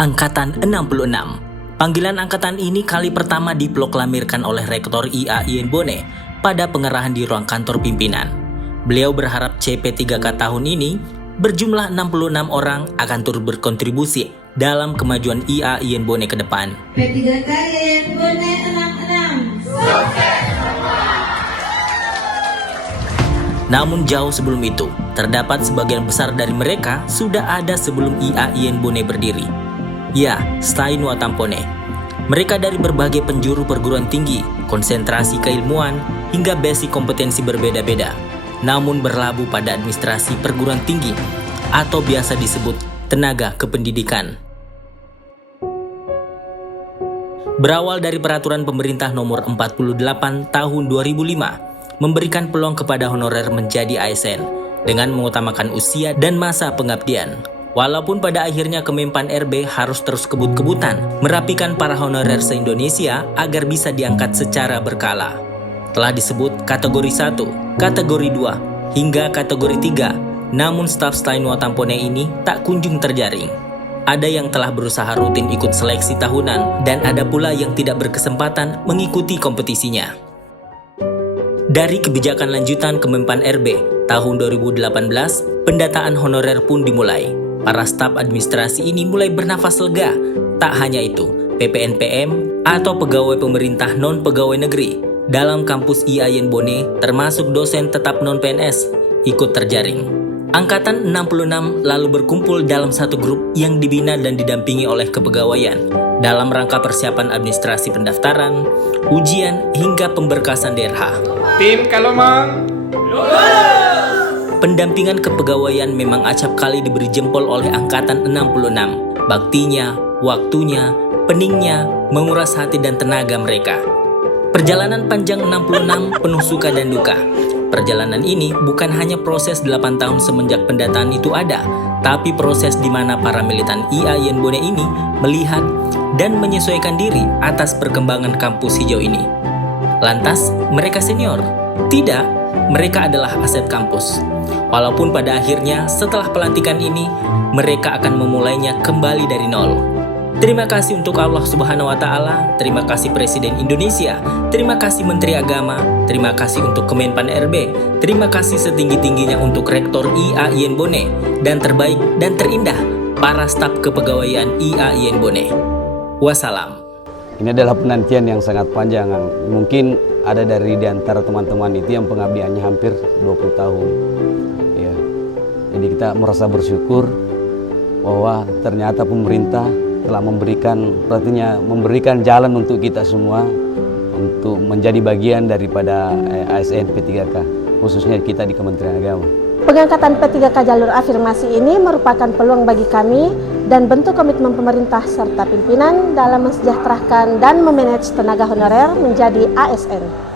Angkatan 66. Panggilan angkatan ini kali pertama diproklamirkan oleh Rektor IAIN Bone pada pengerahan di ruang kantor pimpinan. Beliau berharap CP3K tahun ini berjumlah 66 orang akan turut berkontribusi dalam kemajuan IAIN Bone ke depan. P3K IAIN Bone 66. Sukses semua! Namun jauh sebelum itu, terdapat sebagian besar dari mereka sudah ada sebelum IAIN Bone berdiri. Ya, Stein Watampone. Mereka dari berbagai penjuru perguruan tinggi, konsentrasi keilmuan, hingga basic kompetensi berbeda-beda, namun berlabuh pada administrasi perguruan tinggi atau biasa disebut tenaga kependidikan. Berawal dari peraturan pemerintah nomor 48 tahun 2005, memberikan peluang kepada honorer menjadi ASN dengan mengutamakan usia dan masa pengabdian. Walaupun pada akhirnya Kemenpan RB harus terus kebut-kebutan merapikan para honorer se-Indonesia agar bisa diangkat secara berkala. Telah disebut kategori 1, kategori 2, hingga kategori 3, namun staf Stein Watampone ini tak kunjung terjaring. Ada yang telah berusaha rutin ikut seleksi tahunan dan ada pula yang tidak berkesempatan mengikuti kompetisinya. Dari kebijakan lanjutan Kemenpan RB tahun 2018, pendataan honorer pun dimulai. Para staf administrasi ini mulai bernafas lega. Tak hanya itu, PPNPM atau pegawai pemerintah non-pegawai negeri dalam kampus IAIN Bone termasuk dosen tetap non-PNS ikut terjaring. Angkatan 66 lalu berkumpul dalam satu grup yang dibina dan didampingi oleh kepegawaian dalam rangka persiapan administrasi pendaftaran, ujian, hingga pemberkasan DRH. Tim Kalomang, pendampingan kepegawaian memang acap kali diberi jempol oleh Angkatan 66. Baktinya, waktunya, peningnya, menguras hati dan tenaga mereka. Perjalanan panjang 66 penuh suka dan duka. Perjalanan ini bukan hanya proses 8 tahun semenjak pendataan itu ada, tapi proses di mana para militan IAIN Bone ini melihat dan menyesuaikan diri atas perkembangan kampus hijau ini. Lantas, mereka senior? Tidak, mereka adalah aset kampus. Walaupun pada akhirnya setelah pelantikan ini, mereka akan memulainya kembali dari nol. Terima kasih untuk Allah Subhanahu wa Ta'ala, terima kasih Presiden Indonesia, terima kasih Menteri Agama, terima kasih untuk Kemenpan RB, terima kasih setinggi-tingginya untuk Rektor IAIN Bone, dan terbaik dan terindah para staf kepegawaian IAIN Bone. Wassalam. Ini adalah penantian yang sangat panjang. Mungkin ada dari di antara teman-teman itu yang pengabdiannya hampir 20 tahun. Ya. Jadi kita merasa bersyukur bahwa ternyata pemerintah telah memberikan jalan untuk kita semua untuk menjadi bagian daripada ASN P3K, khususnya kita di Kementerian Agama. Pengangkatan P3K jalur afirmasi ini merupakan peluang bagi kami dan bentuk komitmen pemerintah serta pimpinan dalam mensejahterakan dan memanage tenaga honorer menjadi ASN.